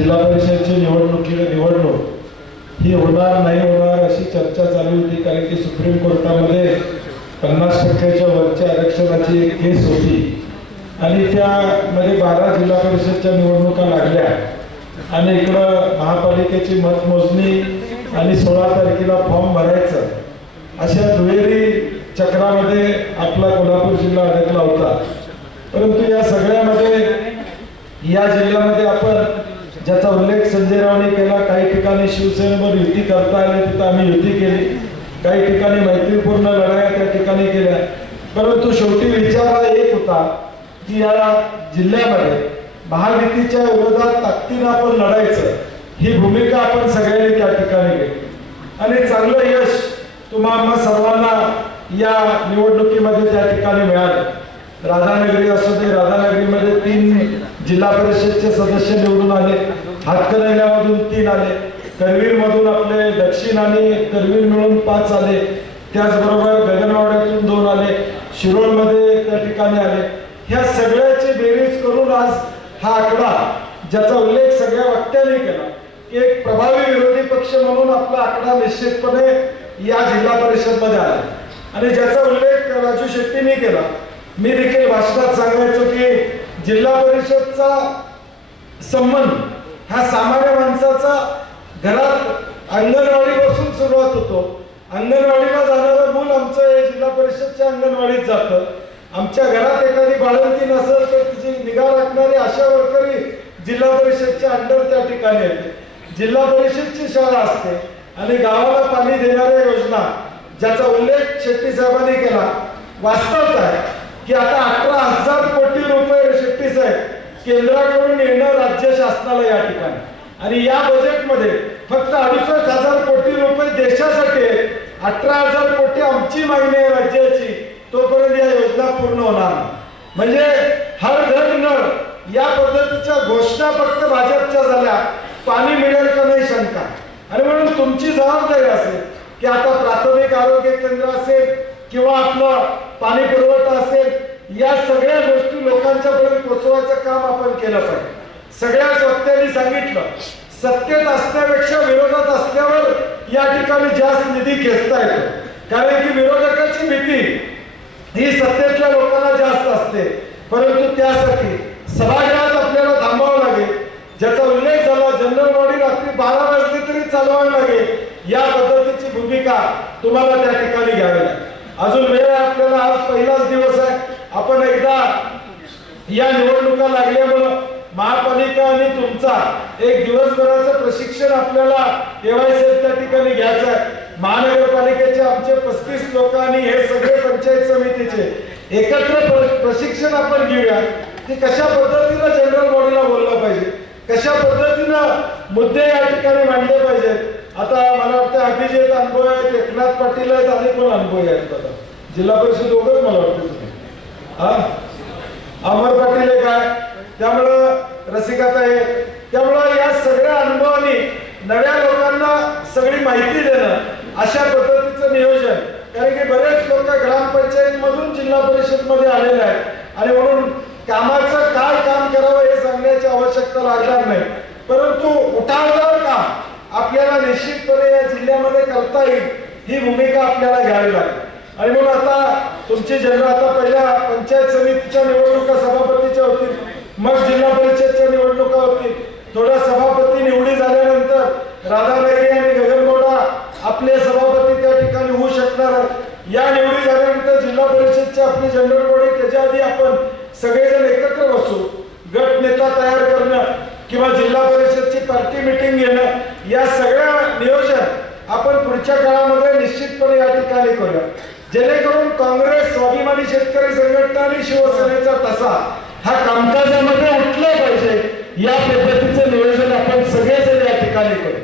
जिल्हा परिषदची निवडणूक ही होणार नाही होणार अशी चर्चा चालू होती, कारण की सुप्रीम कोर्टामध्ये 50%च्या वरच्या आरक्षणाची एक केस होती आणि त्यामध्ये 12 जिल्हा परिषदच्या निवडणुका लागल्या आणि इकडं महापालिकेची मतमोजणी आणि 16 तारखेला फॉर्म भरायचं अशा दुहेरी चक्रामध्ये आपला कोल्हापूर जिल्हा अडकला होता. परंतु या सगळ्यामध्ये या जिल्ह्यामध्ये आपण ज्याचा उल्लेख संजय रावने केला, काही ठिकाणी शिवसेनेवर युती करता आली, तिथं आम्ही युती केली, काही ठिकाणी मैत्रीपूर्ण लढाया त्या ठिकाणी केल्या. परंतु शेवटी विचार हा एक होता की या जिल्ह्यामध्ये महायुतीच्या विरोधात ताकदीनं आपण लढायचं, ही भूमिका आपण सगळ्यांनी त्या ठिकाणी घेतली आणि चांगलं यश तुम्हा सर्वांना या निवडणुकीमध्ये त्या ठिकाणी मिळालं. राधानगरी असू दे, राधानगरीमध्ये 3 जिल्हा परिषदचे सदस्य निवडून आले, हातकणंगल्यामधून 3 आले, करवीर मधून आपले दक्षिण आणि करवीर मिळून 5 आले, त्याचबरोबर गगनबावड्यातून 2 आले, शिरोळमध्ये त्या ठिकाणी आले. ह्या सगळ्याची बेरीज करून आज हा आकडा, ज्याचा उल्लेख सगळ्या वक्त्यांनी केला, की एक प्रभावी विरोधी पक्ष म्हणून आपला आकडा निश्चितपणे या जिल्हा परिषद मध्ये आला आणि ज्याचा उल्लेख राजू शेट्टींनी केला. मी देखील भाषणात सांगायचो की जिल्हा परिषदचा संबंध हा सामान्य माणसाचा घरात अंगणवाडीपासून सुरुवात होतो. अंगणवाडीला जाणारं मूल आमचं हे जिल्हा परिषदच्या अंगणवाडीत जातं. आमच्या घरात एखादी बाळंती नसेल तर तिची निगा राखणारी आशा वर्करी जिल्हा परिषदच्या अंडर त्या ठिकाणी येते. जिल्हा परिषदची शाळा असते आणि गावाला पाणी देणाऱ्या योजना, ज्याचा उल्लेख शेट्टी साहेबांनी केला, वास्तव आहे की आता 18,000 कोटी रुपये शेट्टी साहेब केंद्राकडून येणं राज्य शासनाला या ठिकाणी, आणि या बजेटमध्ये फक्त 68,000 कोटी रुपये देशासाठी आहेत. 18,000 कोटी आमची मागणी आहे राज्याची, तोपर्यंत या योजना पूर्ण होणार. म्हणजे हर घर नळ या पद्धतीच्या घोषणा फक्त भाजपच्या झाल्या, पाणी मिळेल का नाही शंका. आणि म्हणून तुमची जबाबदारी असेल की आता प्राथमिक आरोग्य केंद्र असेल किंवा आपलं पाणी पुरवठा असेल, या सगळ्या गोष्टी लोकांच्या पर्यंत पोहोचवायचं काम आपण केलं पाहिजे. सगळ्याच वक्त्यांनी सांगितलं, सत्तेत असण्यापेक्षा विरोधात असल्यावर या ठिकाणी जास्त निधी खेचता येतो, कारण की विरोधकाची भीती ही सत्तेतल्या लोकांना जास्त असते. परंतु त्यासाठी सभागृहात आपल्याला थांबावं लागेल, ज्याचा उल्लेख झाला, जनरल बॉडी रात्री 12 वाजले तरी चालवावी लागेल, या पद्धतीची भूमिका तुम्हाला त्या ठिकाणी घ्यावी लागेल. अजून वेळ आपल्याला, आज पहिलाच दिवस आहे. आपण एकदा या निवडणुका लागल्यामुळं महापालिका आणि तुमचा एक दिवसभराचं प्रशिक्षण आपल्याला केवायसी त्या ठिकाणी घ्यायचं आहे. महानगरपालिकेचे आमचे 35 लोक आणि हे सगळे पंचायत समितीचे एकत्र प्रशिक्षण आपण घेऊया की कशा पद्धतीनं जनरल बॉडीला बोललं पाहिजे, कशा पद्धतीनं मुद्दे या ठिकाणी मांडले पाहिजेत. आता मला वाटतं अभिजित अनुभव आहेत, एकनाथ पाटील आहेत आणि कोण अनुभव आहेत आता जिल्हा परिषद दोघंच मला वाटतं तुम्ही, अमर पाटील एक आहे, त्यामुळं रसिकाता आहे. त्यामुळं या सगळ्या अनुभवानी नव्या लोकांना सगळी माहिती देणं, अशा पद्धतीचं नियोजन, कारण की बरेच लोक ग्रामपंचायत मधून जिल्हा परिषद मध्ये आलेले आहेत आणि म्हणून कामाचं काय काम करावं हे सांगण्याची आवश्यकता लागणार नाही. परंतु उठावदार काम आपल्याला निश्चितपणे या जिल्ह्यामध्ये करता येईल, ही भूमिका आपल्याला घ्यावी लागेल. आणि म्हणून आता तुमची आता पहिल्या पंचायत समितीच्या निवडणुका सभापतीच्या होतील, मग जिल्हा परिषदच्या निवडणुका होतील. थोड्या सभापती निवडी झाल्यानंतर राधानगरी आणि गगनबावडा आपले सभापती त्या ठिकाणी होऊ शकणार. या निवडी झाल्यानंतर जिल्हा परिषदची आपली जनरल बॉडी, त्याच्या आधी आपण सगळेजण एकत्र बसू, गट नेता तयार करणं किंवा जिल्हा परिषदची पार्टी मीटिंग घेणं, या सगळ्या नियोजन आपण पुढच्या काळामध्ये निश्चितपणे या ठिकाणी करूया, जेणेकरून काँग्रेस, स्वाभिमानी शेतकरी संघटना आणि शिवसेनेचा तसा हा कामकाजामध्ये उठला पाहिजे. या पद्धतीचं नियोजन आपण सगळेजण या ठिकाणी करू.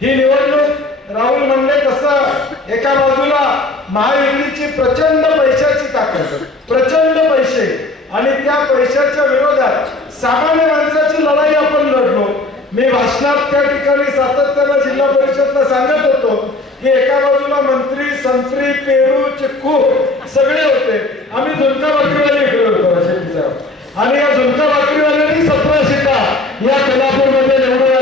ही निवडणूक राहुल म्हणले तसं एका बाजूला महायुतीची प्रचंड पैशाची ताकद, प्रचंड पैसे, आणि त्या पैशाच्या विरोधात सामान्य माणसाची लढाई आपण लढलो. मी भाषणात त्या ठिकाणी सातत्यानं जिल्हा परिषदला सांगत होतो की एका बाजूला मंत्री, संत्री, पेरू, चिक्कू सगळे होते, आम्ही झुणका भाकरीवाले इकडे होतो शेट्टी साहेब, आणि या झुणका भाकरीवाल्यांनी 17 सीटा या कोल्हापूरमध्ये निवडून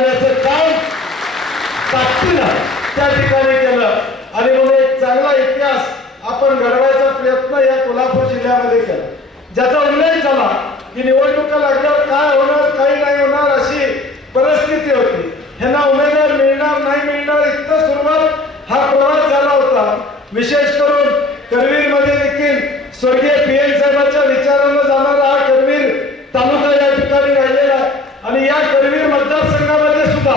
त्या ठिकाणी केलं आणि म्हणून एक चांगला इतिहास आपण घडवायचा प्रयत्न या कोल्हापूर जिल्ह्यामध्ये केला, ज्याचा उल्लेख झाला की निवडणुका लागल्यावर काय होणार काही नाही होणार अशी परिस्थिती होती. ह्यांना उमेदवार मिळणार नाही मिळणार इतकं सुरुवात हा प्रवास झाला होता. विशेष करून करवीर मध्ये देखील स्वर्गीय पीएन साहेबांच्या विचारांना जाणारा हा करवीर तालुका या ठिकाणी राहिलेला आणि या करवीर मतदारसंघामध्ये सुद्धा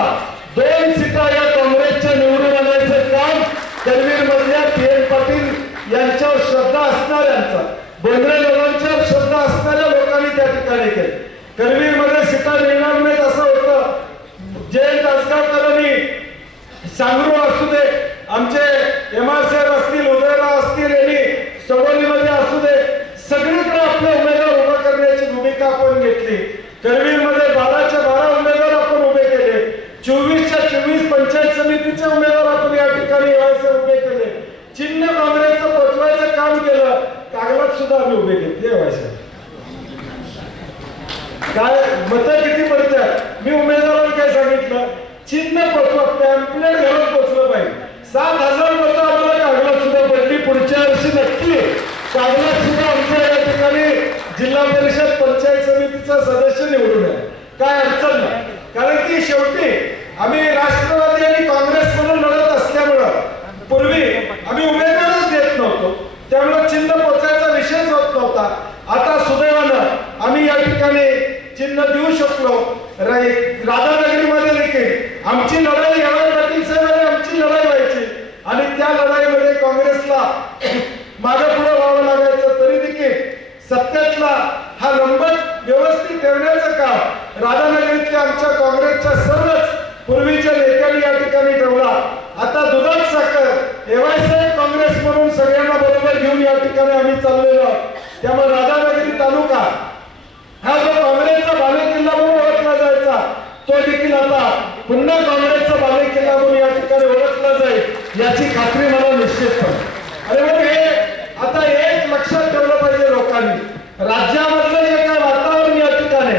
2 सीटा या काँग्रेसच्या निवडून आणायचं काम करवीर मधल्या पीएन पाटील यांच्यावर श्रद्धा असणाऱ्यांचा बोंद्रे लोकांच्यावर श्रद्धा असणाऱ्या लोकांनी त्या ठिकाणी केलं. करवीर मध्ये सीटा मिळणार नाहीत असं होतं. जयंत आसगावकरांनी सांगरू असू दे, आमचे एमआर साहेब असतील, उदयराव असतील, यांनी सवलीमध्ये असू दे, सगळीकडे आपले उमेदवार उभा करण्याची भूमिका आपण घेतली. करवीर मध्ये 12च्या 12 उमेदवार आपण उभे केले. 24च्या 24 पंचायत समितीचे उमेदवार आपण या ठिकाणी उभे केले. चिन्ह काँग्रेसचं पोचवायचं काम केलं. कागदात सुद्धा आम्ही उभे घेतले. काय मतं किती पडतात मी उमेदवारांना काय सांगितलं, चिन्ह पोचवा, पॅम्पलेट घरात पोचलं पाहिजे. 7,000 मतं आम्हाला कागदात सुद्धा पडली. पुढच्या वर्षी नक्की कागदात सुद्धा आमच्या या ठिकाणी जिल्हा परिषद पंचायत समितीचा सदस्य निवडून आहे. काय अडचण नाही, कारण की शेवटी आम्ही राष्ट्रवादी आणि काँग्रेस म्हणून लढत असल्यामुळं पूर्वी आम्ही उमेदवारच देत नव्हतो, त्यामुळे चिन्ह पोचायचा विषयच होत नव्हता. आता सुदैवानं आम्ही या ठिकाणी चिन्ह देऊ शकलो. राधानगरीमध्ये देखील आमची लढाई एवढ्या पाटील साहेबांनी आमची लढाई व्हायची आणि त्या लढाईमध्ये काँग्रेसला मागे पुढे व्हावं लागायचं, तरी देखील सत्तेतला हा लंबट व्यवस्थित ठेवण्याचं काम राधानगरीतल्या आमच्या काँग्रेसच्या सर्वच पूर्वीच्या नेत्यांनी या ठिकाणी ठेवला. आता दुधात साखर एवायसाहेब काँग्रेस म्हणून सगळ्यांना बरोबर घेऊन या ठिकाणी आम्ही चाललेलो. त्यामुळे राधानगरी तालुका हा जो काँग्रेसचा बालेकिल्ला म्हणून ओळखला जायचा तो देखील आता पुन्हा काँग्रेसचा बालेकिल्ला म्हणून या ठिकाणी ओळखला जाईल याची खात्री मला निश्चित आहे. आणि मग हे आता एक लक्षात ठेवलं पाहिजे लोकांनी, राज्यामधलं जे काय वातावरण या ठिकाणी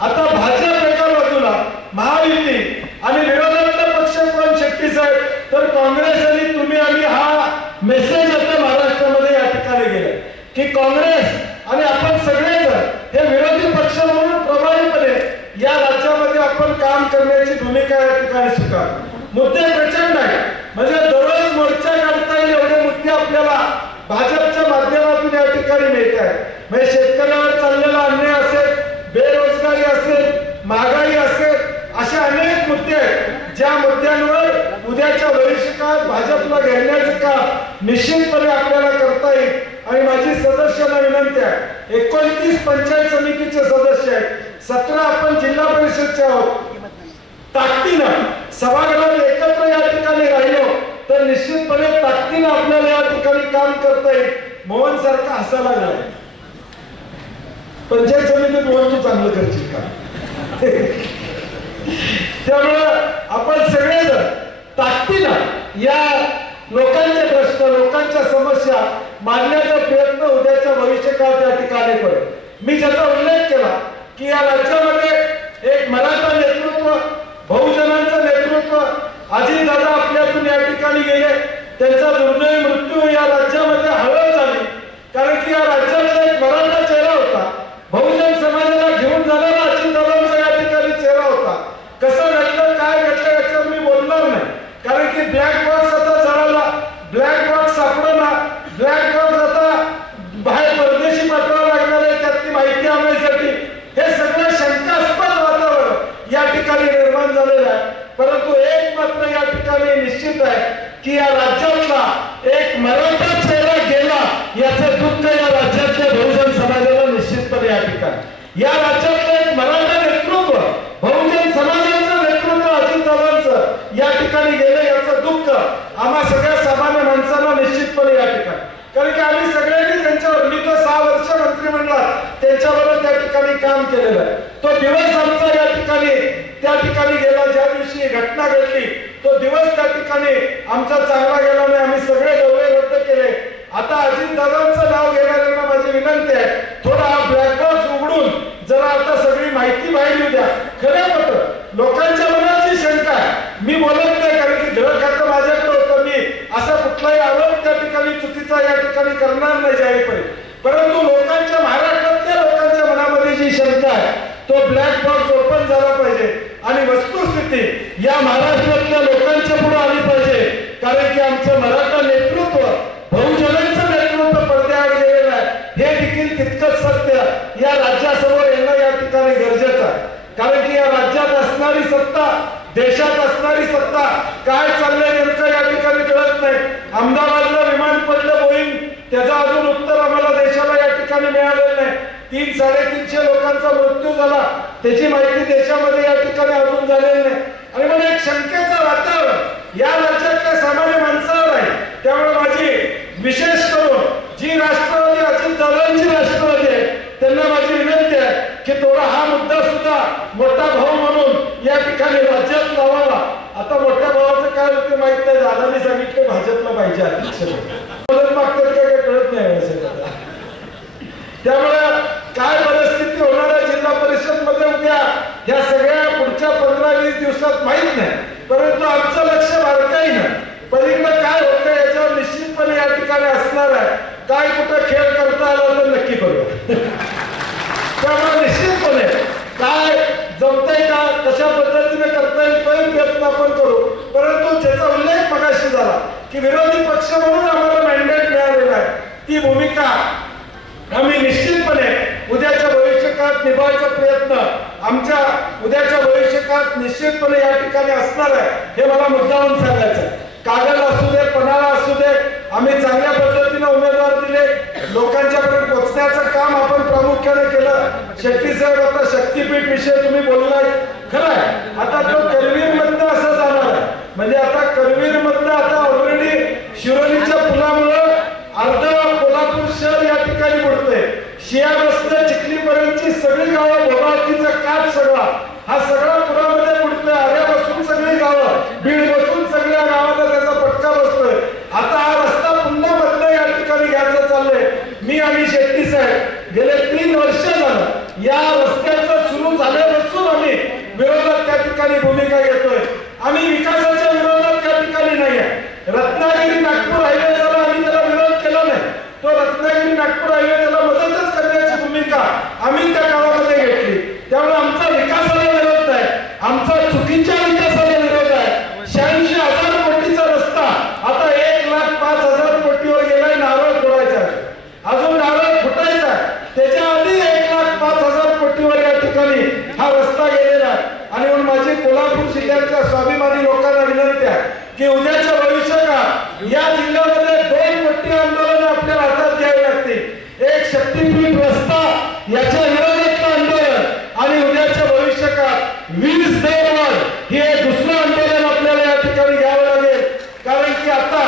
आता भाजप एका बाजूला महायुती आणि विरोधातला पक्ष कोण शेट्टी साहेब, तर काँग्रेस आणि तुम्ही आम्ही हा मेसेज आता महाराष्ट्रामध्ये या ठिकाणी गेला की काँग्रेस आणि आपण सगळेजण हे विरोधी पक्ष म्हणून प्रभावीपणे या राज्यामध्ये आपण काम करण्याची भूमिका या ठिकाणी स्वीकार. मुद्दे प्रचंड आहेत, म्हणजे दररोज मोर्चा काढता येईल एवढे मुद्दे आपल्याला भाजपच्या माध्यमातून या ठिकाणी मिळत आहेत. म्हणजे शेतकऱ्यावर चाललेला अन्याय असेल, बेरोजगारी असेल, महागाई असेल, असे अनेक मुद्दे आहेत ज्या मुद्द्यांवर उद्याच्या भविष्यकाळात भाजपला घेण्याचं काम निश्चितपणे आपल्याला करता येईल. आणि माझी सदस्यांना विनंती आहे, 29 पंचायत समितीचे सदस्य आहेत, 17 आपण जिल्हा परिषदचे आहोत. ताकदीनं सभागृहात एकत्र या ठिकाणी राहिलो तर निश्चितपणे ताकदीनं आपल्याला या ठिकाणी काम करता येईल. मोहन सारखा हसायला लागलाय, पंचायत समितीत मोहन तू चांगलं करशील का? त्यामुळं आपण सगळेजण ताकदीनं या लोकांचे प्रश्न लोकांच्या समस्या मांडण्याचा प्रयत्न उद्याच्या भविष्यकाळात या ठिकाणी करू. मी ज्याचा उल्लेख केला की या राज्यामध्ये एक मराठा नेतृत्व, बहुजनांचं नेतृत्व, अजितदादा आपल्यातून या ठिकाणी गेले, त्यांचा दुर्दैवी मृत्यू या राज्यामध्ये हळद झाली. कारण की या राज्यामध्ये एक मराठा चेहरा होता, बहुजन समाजाला घेऊन जाणारा अजितदादांचा या ठिकाणी चेहरा होता. कसं घडलं काय घडलं याच्यावर मी बोलणार नाही, कारण की ब्लॅक बॉक्स आता जळाला, ब्लॅक बॉक्स सापडला, ब्लॅक बॉक्स आता बाहेर परदेशी पाठवावं लागणार आहे त्यातली माहिती आणण्यासाठी. हे सगळं शंकास्पद वातावरण या ठिकाणी निर्माण झालेलं आहे. परंतु एक मात्र या ठिकाणी निश्चित आहे की या राज्यातला एक मराठा चेहरा गेला याचं दुःख या राज्यातल्या बहुजन समाजाला निश्चितपणे या ठिकाणी, या राज्यातलं एक मराठा नेतृत्व, बहुजन समाजाचं नेतृत्व अजितदादांचं या ठिकाणी गेलं याचं दुःख आम्हा सगळ्या सामान्य माणसांना निश्चितपणे या ठिकाणी. कारण की आम्ही सगळ्यांनी त्यांच्यावर, मी तर 6 वर्ष मंत्रिमंडळात त्यांच्याबरोबर त्या ठिकाणी काम केलेलं आहे. तो दिवस आमचा या ठिकाणी त्या ठिकाणी गेला ज्या दिवशी घटना घडली, तो दिवस त्या ठिकाणी आमचा चांगला गेला नाही. आम्ही सगळे दौरे रद्द केले. आता अजितदादांचं नाव घेणाऱ्यांना माझी विनंती आहे, थोडा हा ब्लॅक बॉक्स उघडून जरा आता सगळी माहिती बाहेर येऊ द्या. खरं होतं लोकांच्या मनात जी शंका आहे, मी बोलत नाही कारण की घर खातं माझ्याकडे करणार नाही जाहीरपणे, परंतु लोकांच्या, महाराष्ट्रातल्या लोकांच्या मनामध्ये जी शंका आहे तो ब्लॅक बॉक्स ओपन झाला पाहिजे आणि वस्तुस्थिती या महाराष्ट्रातल्या लोकांच्या पुढे आली पाहिजे. कारण की आमचं मराठा नेतृत्व, बहुजनांचं नेतृत्व पडद्याआड गेलेलं आहे हे देखील तितकंच सत्य या राज्यासमोर येणं या ठिकाणी गरजेचं आहे. कारण की या राज्यात असणारी सत्ता, देशात असणारी सत्ता काय चाललंय नेमकं या ठिकाणी कळत नाही. अहमदाबादला विमान पडलं बोईंग, त्याचं अजून उत्तर आम्हाला देशाला या ठिकाणी मिळालेलं नाही. 300-350 लोकांचा मृत्यू झाला, त्याची माहिती देशामध्ये या ठिकाणी अजून झालेली नाही. आणि मग एक शंकेचं वातावरण या राज्यातल्या सामान्य माणसावर आहे. त्यामुळे माझी विशेष करून जी राष्ट्रवादी, अजितदादांची राष्ट्रवादी आहे, त्यांना माझी विनंती आहे की थोडा हा मुद्दा सुद्धा मोठा भाऊ म्हणून या ठिकाणी राज्यात लावावा. आता मोठ्या भावाचं काय होतं माहित नाही, दादांनी सांगितलं भाजपला पाहिजे अध्यक्ष मदत मागतात काय कळत नाही. त्यामुळे काय परिस्थिती होणार आहे जिल्हा परिषद मध्ये उद्या या सगळ्या पुढच्या 15-20 दिवसात माहित नाही, परंतु आमचं लक्ष बारकाईनं पलीकडे काय होतं याच्यावर निश्चितपणे या ठिकाणी असणार आहे. काय कुठं खेळ करता आला तर नक्की करूया. त्यामुळे निश्चितपणे काय जमतंय का, कशा पद्धतीने करता येईल तो प्रयत्न आपण करू. परंतु ज्याचा उल्लेख मगाशी झाला की विरोधी पक्ष म्हणून आम्हाला मॅन्डेट मिळालेला आहे, ती भूमिका आम्ही निश्चितपणे उद्याच्या भविष्यकाळात निभावायचा प्रयत्न आमच्या उद्याच्या भविष्यकाळात निश्चितपणे या ठिकाणी असणार आहे. हे मला मुद्दामून सांगायचं. कागद असू दे, पन्हाळा असू दे, आम्ही चांगल्या पद्धतीने उमेदवार दिले, लोकांच्यापर्यंत पोहोचण्याचं काम आपण प्रामुख्याने केलं. शेट्टी साहेब, आता शक्तीपीठ विषय तुम्ही बोललाय, खरं आहे. आता तो करवीर मधनं असं जाणार आहे, म्हणजे आता करवीर मधनं आता ऑलरेडी शिरोलीच्या पुलामुळे अर्ध कोल्हापूर शहर या ठिकाणी बुडतंय. शियाबसनं चिखलीपर्यंतची सगळी गावं, भोगावतीचा काठ सगळा हा सगळा पुरामध्ये बुडतोय. आर्यापासून सगळी गावं, बीड बसून सगळ्या गावाला त्याचा फटका बसतोय. आता हा रस्ता पुन्हा बदल या ठिकाणी घ्यायचं चाललंय. मी आणि शेट्टी साहेब गेले 3 वर्ष झालं या रस्त्याचं सुरू झाल्यापासून आम्ही विरोधात त्या ठिकाणी भूमिका घेतोय. आम्ही विकासाच्या विरोधात त्या ठिकाणी नाही आहे. रत्नागिरी नागपूर हायवे झाला, आम्ही त्याला विरोध केला नाही. तो रत्नागिरी नागपूर हायवे त्याला मदतच करण्याची भूमिका आम्ही त्या काळामध्ये घेतली. त्यामुळे आमचा विकासाला विरोध नाही, आमचा चुकीच्या विकासाला विरोध आहे. 86,000 कोटीचा रस्ता आता 1,05,000 कोटीवर गेलाय. नारळ फोडायचा, अजून नारळ फुटायचा, त्याच्या आधी 1,05,000 कोटीवर या ठिकाणी हा रस्ता गेलेला आहे. आणि म्हणून माझी कोल्हापूर जिल्ह्यातल्या स्वाभिमानी लोकांना विनंती आहे की उद्याच्या भविष्यकाळात या जिल्ह्यामध्ये 2 मोठी आंदोलन आपल्याला हातात घ्यावी लागतील. एक शक्तीपीठ रस्ता याच्या विरोधातलं आंदोलन आणि उद्याच्या भविष्यकाळात वीज दरवाढ हे दुसरं आंदोलन आपल्याला या ठिकाणी घ्यावं लागेल. कारण की आता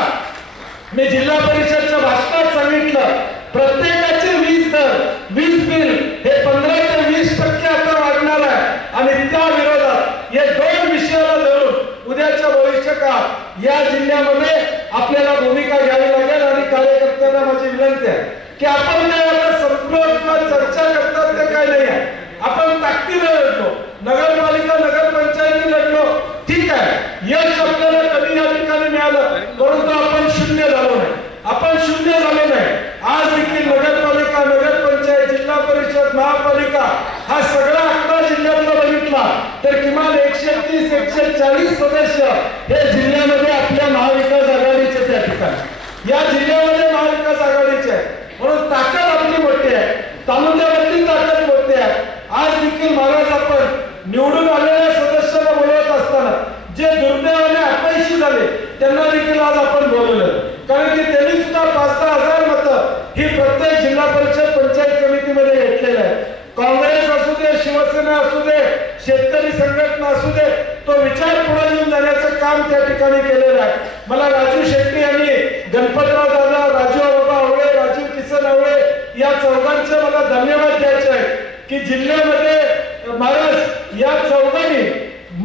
मी जिल्हा परिषदच्या भाषणात सांगितलं, प्रत्येकाचे वीज बिल हे 15 ते 20% आता वाढणार आहे. आणि त्या विरोधात या 2 विषयाला धरून उद्याच्या भविष्यकाळात या जिल्ह्यामध्ये आपल्याला भूमिका घ्यावी लागेल. आणि कार्यकर्त्यांना माझी विनंती आहे की आपण काय आता संपलो किंवा चर्चा करतात ते काय नाही आहे. आपण ताकदीने लढलो, नगरपालिका नगरपंचायती लढलो, ठीक आहे, यश आपल्याला कमी या ठिकाणी मिळालं, परंतु आपण शून्य झालो नाही. आपण शून्य झालो नाही. आज देखील नगरपालिका, नगरपंचायत, जिल्हा परिषद, महापालिका हा सगळा आकडा जिल्ह्यातला बघितला तर किमान 130-140 सदस्य हे जिल्ह्यामध्ये आपल्या महाविकास आघाडीचे त्या ठिकाणी या जिल्ह्यामध्ये महाविकास आघाडीचे आहे. म्हणून ताकद आपली मोठी आहे, तालुक्यामधली ताकद मोठी आहे. आज देखील महाराज आपण निवडून आलेल्या सदस्यांना बोलवत असताना जे दुर्दैवाने अपयशी झाले त्यांना देखील आज आपण बोलवलं. कारण की त्यांनी सुद्धा 5-10 हजार मतं ही प्रत्येक जिल्हा परिषद पंचायत समितीमध्ये घेतलेलं आहे. काँग्रेस असू दे, शिवसेना असू दे, शेतकरी संघटना असू दे, तो विचार पुढे घेऊन जाण्याचं काम त्या ठिकाणी केलेलं आहे. मला राजू शेट्टी यांनी, गणपतराव दादा, राजू बाबा आवळे, राजीव किसन आवळे या चौघांचे मला धन्यवाद द्यायचे आहे की जिल्ह्यामध्ये महाराज या चौघांनी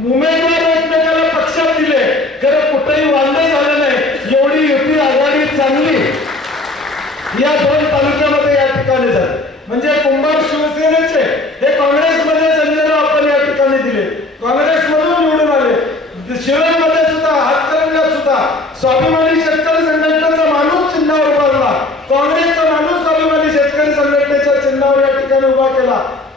उमेदवार एकमेकाला पक्षात दिले, खरं कुठेही वांदे झालं नाही. एवढी युती आघाडी चांगली या 2 तालुक्यामध्ये या ठिकाणी झाली. म्हणजे कुंभार शिवसेनेचे हे काँग्रेसमध्ये जनतेला आपण या ठिकाणी दिले, काँग्रेसमधून निवडून आले. शिरोळमध्ये सुद्धा, हातकणंगल्यात सुद्धा स्वाभिमानी शेतकरी संघटनेचा माणूस चिन्हावर उभारला, काँग्रेस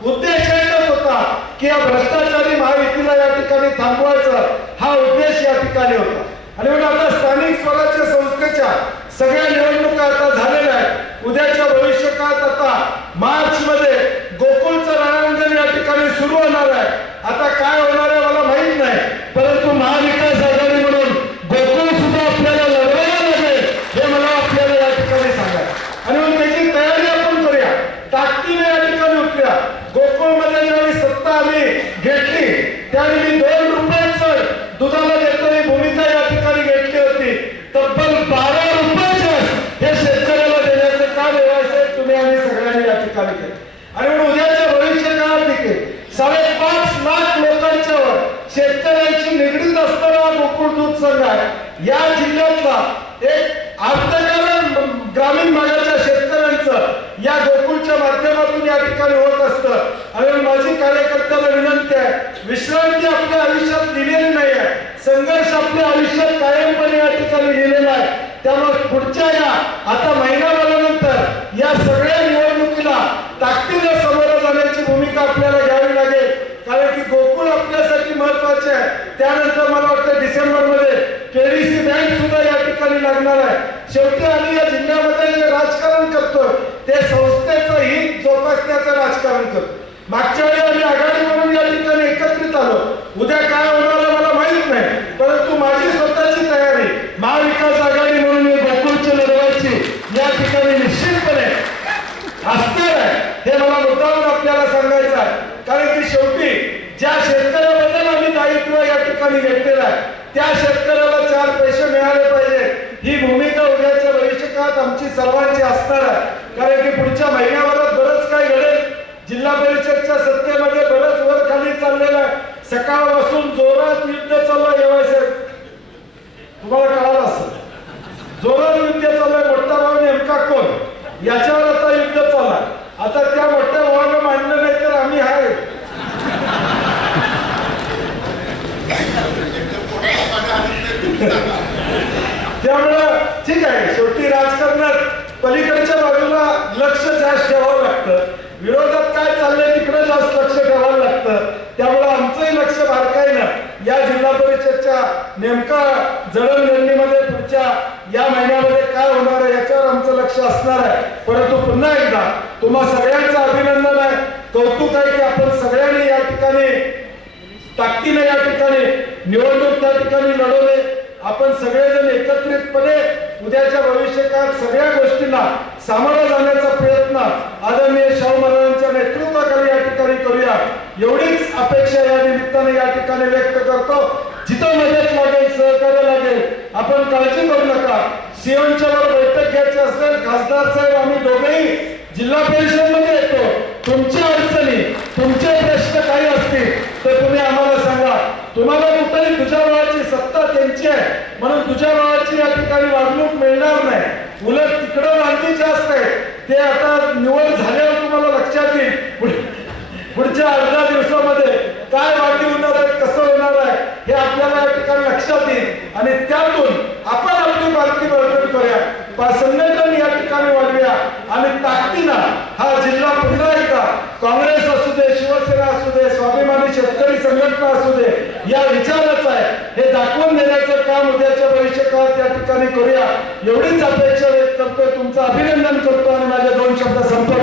उद्देश एकच होता की या भ्रष्टाचारी महायुतीला या ठिकाणी थांबवायचा, हा उद्देश या ठिकाणी होता. आणि म्हणून आता स्थानिक स्वराज्य संस्थेच्या सगळ्या निवडणुका आता झालेल्या आहेत. उद्याच्या भविष्य काळात आता मार्च मध्ये गोकुळचं रणांगण या ठिकाणी सुरू होणार आहे. आता काय होणार आहे मला माहित नाही, परंतु महाविकास आघाडी म्हणून गोकुळ सुद्धा आपल्याला लढवायला लागेल हे मला आपल्याला या ठिकाणी सांगायचं. आणि म्हणून त्याची तयारी आपण करूया, ताकदीने या ठिकाणी उतरूया. गोकुळमध्ये ज्यावेळी सत्ता आम्ही घेतली त्यावेळी मी 2 रुपयाचं दुधाला देतो ही भूमिका या ठिकाणी घेतली होती. तब्बल 12 रुपयाचे हे शेतकऱ्याला देण्याचं काम व्यवसाय तुम्ही आम्ही सगळ्यांनी या ठिकाणी केलं. आणि म्हणून उद्याच्या भविष्य काळात देखील 5.5 लाख लोकांच्या वर शेतकऱ्यांची निगडीत असताना गोकुळ दूध संघ आहे. या जिल्ह्यातला एक अर्थकारण ग्रामीण भागाच्या शेतकऱ्यांचं या गोकुळच्या माध्यमातून या ठिकाणी होत असतं. आणि माझी कार्यकर्त्याला विनंती आहे, विश्रांती आपल्या आयुष्यात दिलेली नाही आहे, संघर्ष आपल्या आयुष्यात कायमपणे या ठिकाणी दिलेला आहे. त्यामुळे पुढच्या या आता महिनाभरानंतर या सगळ्या निवडणुकीला ताकदीने सामोरं जाण्याची भूमिका आपल्याला घ्यावी लागेल. कारण की गोकुळ आपल्यासाठी महत्वाचे आहे. त्यानंतर मला वाटतं डिसेंबर मध्ये केडीसी बँक सुद्धा या ठिकाणी लागणार आहे. शेवटी आम्ही या जिल्ह्यामध्ये जे राजकारण करतोय ते संस्थेचं हित जोपासण्याचं राजकारण करतो. मागच्या वेळी आम्ही आघाडी म्हणून या ठिकाणी एकत्रित आलो. उद्या काय होणार मला माहित नाही, परंतु माझी स्वतःची तयारी महाविकास आघाडी म्हणून गोकुळची लढवायची या ठिकाणी निश्चितपणे असणार आहे. हे मला मुद्दामून आपल्याला सांगायचं आहे. कारण की शेवटी ज्या शेतकऱ्याबद्दल आम्ही दायित्व या ठिकाणी घेतलेलं आहे त्या शेतकऱ्याला 4 पैसे मिळाले पाहिजे ही भूमिका उद्याच्या भविष्य काळात आमची सर्वांची असणार आहे. कारण की पुढच्या महिन्याभरात बरंच काय घडेल. जिल्हा परिषदच्या सत्तेमध्ये बरंच वर खाली चाललेलं आहे. सकाळपासून जोरात युद्ध चालू आहे. तुम्हाला कळालं असेल, जोरात युद्ध चालू आहे. मोठा भाऊ नेमका कोण याच्यावर आता युद्ध चालू आहे. आता त्या मोठ्या भावानं मांडलं नाही तर आम्ही आहे. त्यामुळं ठीक आहे, शेवटी राजकारणात पलीकडच्या बाजूला लक्ष जास्त ठेवावं लागतं. विरोधात काय चाललंय तिकडे जास्त लक्ष ठेवावं लागतं. त्यामुळे आमचंही लक्ष बारकाईनं या जिल्हा परिषदच्या नेमका जडणघडणीमध्ये पुढच्या या महिन्यामध्ये काय होणार आहे याच्यावर आमचं लक्ष असणार आहे. परंतु पुन्हा एकदा तुम्हा सगळ्यांचं अभिनंदन आहे, कौतुक आहे की आपण सगळ्यांनी या ठिकाणी ताकदीने या ठिकाणी निवडणूक त्या ठिकाणी लढवले. आपण सगळेजण एकत्रितपणे उद्याच्या भविष्य काळात सगळ्या गोष्टींना सामोरं जाण्याचा प्रयत्न आदरणीय शाहू महाराजांच्या नेतृत्वाखाली या ठिकाणी करूया एवढीच अपेक्षा या निमित्ताने या ठिकाणी व्यक्त करतो. जिथं मदत लागेल, सहकार्य लागेल, आपण काळजी करू नका. सीएमच्या वर बैठक घ्यायची असेल, खासदार साहेब आम्ही दोघेही जिल्हा परिषद मध्ये येतो. तुमच्या अडचणी, तुमचे प्रश्न काही असतील तर तुम्ही आम्हाला सांगा. तुम्हाला कुठेही तुझ्या भावाची सत्ता त्यांची आहे म्हणून तुझ्या भावाची या ठिकाणी वागणूक मिळणार नाही. उलट तिकडं वांदी जास्त आहे. ते आता निवड झाल्यावर तुम्हाला लक्षात येईल पुढच्या 18 दिवसामध्ये काय वाढी होणार आहे, कसं होणार आहे हे आपल्याला या ठिकाणी लक्षात येईल. आणि त्यातून आपण आपली बातमी बळकट करूया, संघटन या ठिकाणी वाढवूया आणि ताकदीनं हा जिल्हा पुन्हा एकदा काँग्रेस असू दे, शिवसेना असू दे, स्वाभिमानी शेतकरी संघटना असू दे या विचाराचं आहे हे दाखवून देण्याचं काम उद्याच्या भविष्य काळात या ठिकाणी करूया एवढीच अपेक्षा व्यक्त करतोय. तुमचं अभिनंदन करतो आणि माझ्या 2 शब्द संपवतो.